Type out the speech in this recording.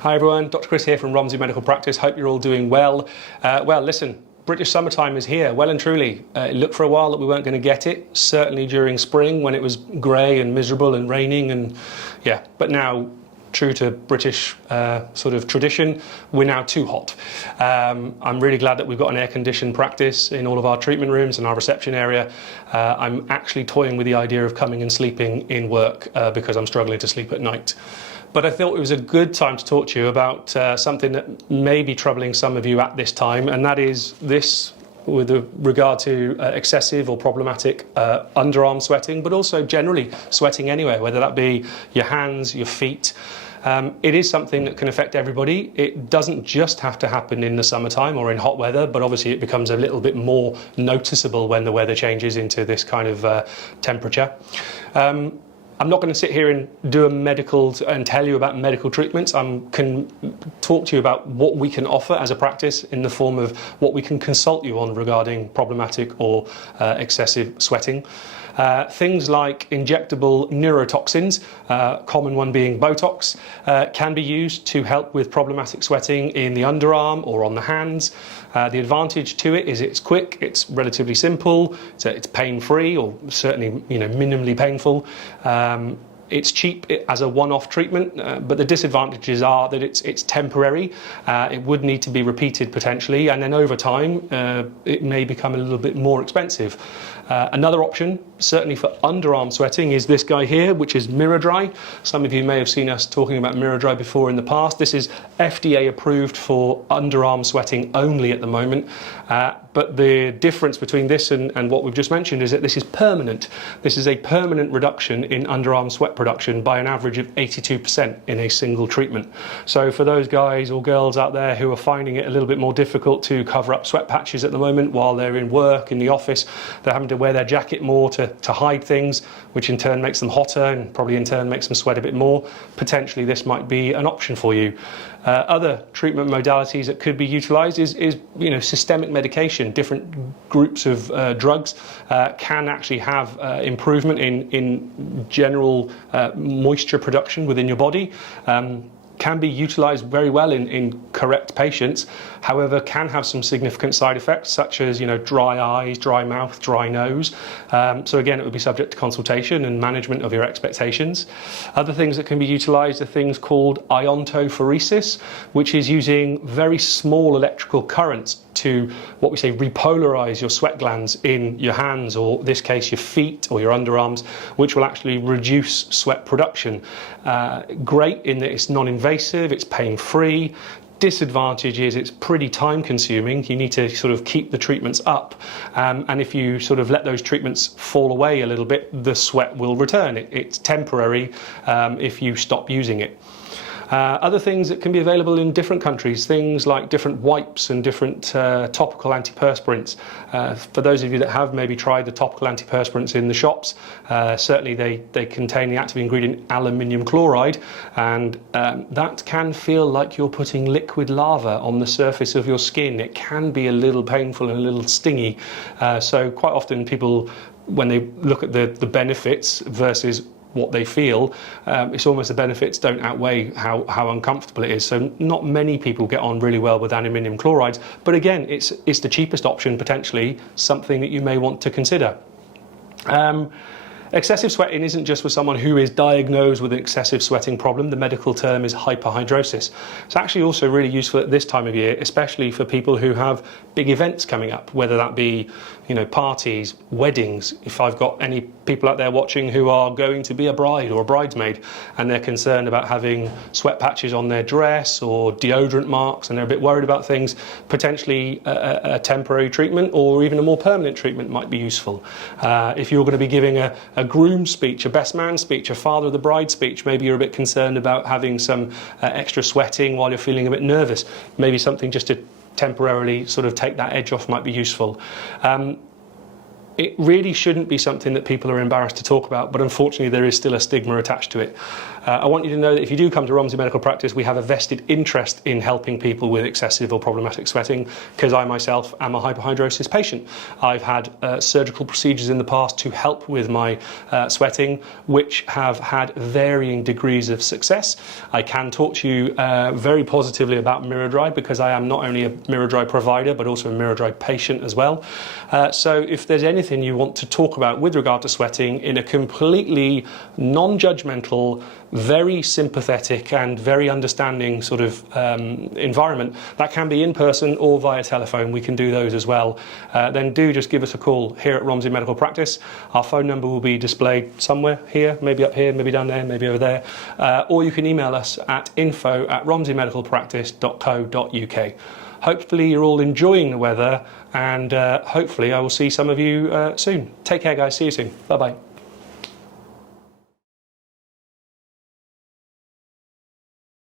Hi everyone, Dr. Chris here from Romsey Medical Practice. Hope you're all doing well. Well, listen, British summertime is here, well and truly. It looked for a while that we weren't going to get it, certainly during spring when it was grey and miserable and raining and yeah, but now, true to British sort of tradition, we're now too hot. I'm really glad that we've got an air-conditioned practice in all of our treatment rooms and our reception area. I'm actually toying with the idea of coming and sleeping in work because I'm struggling to sleep at night. But I thought it was a good time to talk to you about something that may be troubling some of you at this time, and that is this with regard to excessive or problematic underarm sweating, but also generally sweating anyway, whether that be your hands, your feet. It is something that can affect everybody. It doesn't just have to happen in the summertime or in hot weather, but obviously it becomes a little bit more noticeable when the weather changes into this kind of temperature. I'm not going to sit here and do a medical and tell you about medical treatments. I can talk to you about what we can offer as a practice in the form of what we can consult you on regarding problematic or excessive sweating. Things like injectable neurotoxins, common one being Botox, can be used to help with problematic sweating in the underarm or on the hands. The advantage to it is it's quick, it's relatively simple, it's pain-free or certainly minimally painful. It's cheap as a one-off treatment, but the disadvantages are that it's temporary. It would need to be repeated potentially, and then over time it may become a little bit more expensive. Another option, certainly for underarm sweating, is this guy here, which is Miradry. Some of you may have seen us talking about Miradry before in the past. This is FDA approved for underarm sweating only at the moment. But the difference between this and what we've just mentioned is that this is permanent. This is a permanent reduction in underarm sweat production by an average of 82% in a single treatment. So for those guys or girls out there who are finding it a little bit more difficult to cover up sweat patches at the moment while they're in work, in the office, they're having to wear their jacket more to hide things, which in turn makes them hotter and probably in turn makes them sweat a bit more. Potentially this might be an option for you. Other treatment modalities that could be utilised is systemic medication. Different groups of drugs can actually have improvement in general moisture production within your body. Can be utilised very well in correct patients, however can have some significant side effects such as dry eyes, dry mouth, dry nose. So again, it would be subject to consultation and management of your expectations. Other things that can be utilised are things called iontophoresis, which is using very small electrical currents to what we say repolarize your sweat glands in your hands, or in this case your feet or your underarms, which will actually reduce sweat production. Great in that it's non-invasive, it's pain-free. Disadvantage is it's pretty time consuming. You need to sort of keep the treatments up, and if you sort of let those treatments fall away a little bit, the sweat will return. It's temporary if you stop using it. Other things that can be available in different countries, things like different wipes and different topical antiperspirants. For those of you that have maybe tried the topical antiperspirants in the shops, certainly they contain the active ingredient aluminium chloride, and that can feel like you're putting liquid lava on the surface of your skin. It can be a little painful and a little stingy. So quite often people, when they look at the benefits versus what they feel, it's almost the benefits don't outweigh how uncomfortable it is. So not many people get on really well with aluminium chlorides, but again, it's the cheapest option, potentially something that you may want to consider. Excessive sweating isn't just for someone who is diagnosed with an excessive sweating problem. The medical term is hyperhidrosis. It's actually also really useful at this time of year, especially for people who have big events coming up, whether that be parties, weddings. If I've got any people out there watching who are going to be a bride or a bridesmaid and they're concerned about having sweat patches on their dress or deodorant marks and they're a bit worried about things, potentially a temporary treatment or even a more permanent treatment might be useful. If you're going to be giving a groom speech, a best man speech, a father of the bride speech, maybe you're a bit concerned about having some extra sweating while you're feeling a bit nervous, maybe something just to temporarily sort of take that edge off might be useful. It really shouldn't be something that people are embarrassed to talk about, but unfortunately there is still a stigma attached to it. I want you to know that if you do come to Romsey Medical Practice, we have a vested interest in helping people with excessive or problematic sweating, because I myself am a hyperhidrosis patient. I've had surgical procedures in the past to help with my sweating, which have had varying degrees of success. I can talk to you very positively about Miradry, because I am not only a Miradry provider, but also a Miradry patient as well. So if there's anything you want to talk about with regard to sweating in a completely non-judgmental, very sympathetic and very understanding sort of environment, that can be in person or via telephone, we can do those as well, then do just give us a call here at Romsey Medical Practice. Our phone number will be displayed somewhere here, maybe up here, maybe down there, maybe over there, or you can email us at info@romseymedicalpractice.co.uk. Hopefully you're all enjoying the weather, and hopefully I will see some of you soon. Take care, guys. See you soon. Bye-bye.